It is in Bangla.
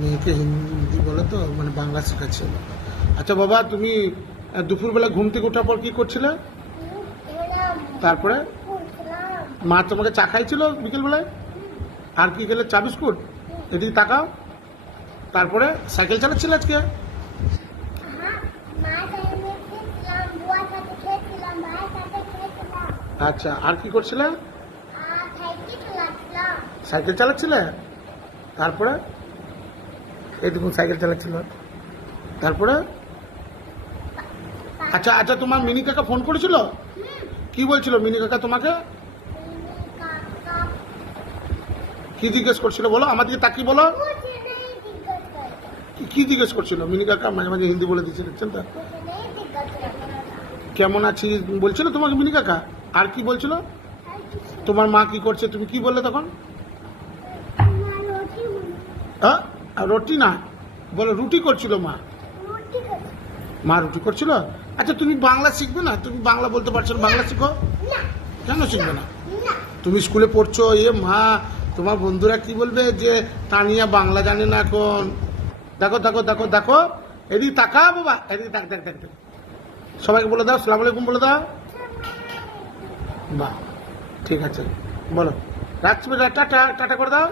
মেয়েকে হিন্দি বলে তো মানে বাংলা শেখাচ্ছে। আচ্ছা বাবা, তুমি দুপুরবেলা ঘুম থেকে ওঠার পর কি করছিলে? তারপরে মা তোমাকে চা খাইছিল বিকেলবেলায়? আর কি খেলে? চা বিস্কুট? এদিকে তাকাও। তারপরে সাইকেল চালাচ্ছিলে আজকে? আচ্ছা, আর কি করছিলে? সাইকেল চালাচ্ছিলে? তারপরে এইটুকু সাইকেল চালাচ্ছিল। তারপরে আচ্ছা আচ্ছা, তোমার মিনি কাকা ফোন করেছিল? কি বলছিল মিনি কাকা তোমাকে? কি জিজ্ঞেস করছিল বলো, আমার দিকে তাকিয়ে বলো। কি জিজ্ঞেস করছিল মিনি কাকা? মাঝে মাঝে হিন্দি বলে দিচ্ছে, দেখছেন তো? কেমন আছিস বলছিল তোমাকে মিনি কাকা? আর কি বলছিল? তোমার মা কি করছে তুমি কি বললে তখন? হ্যাঁ, রুটি না বলো, রুটি করছিল মা। মা রুটি করছিল। আচ্ছা, তুমি বাংলা শিখবে না? তুমি বাংলা বলতে পারছো না, বাংলা শিখো। কেন শিখবে না? তুমি স্কুলে পড়ছো, মা তোমার বন্ধুরা কি বলবে যে তানিয়া বাংলা জানে না এখন। দেখো দেখো দেখো দেখো, এদিকে তাকা বাবা, এদিকে দেখ দেখ দেখ দেখ। সবাইকে বলে দাও সালাম আলাইকুম বলে দাও। বাহ, ঠিক আছে, বলো রাখছি, টাটা টাটা করে দাও।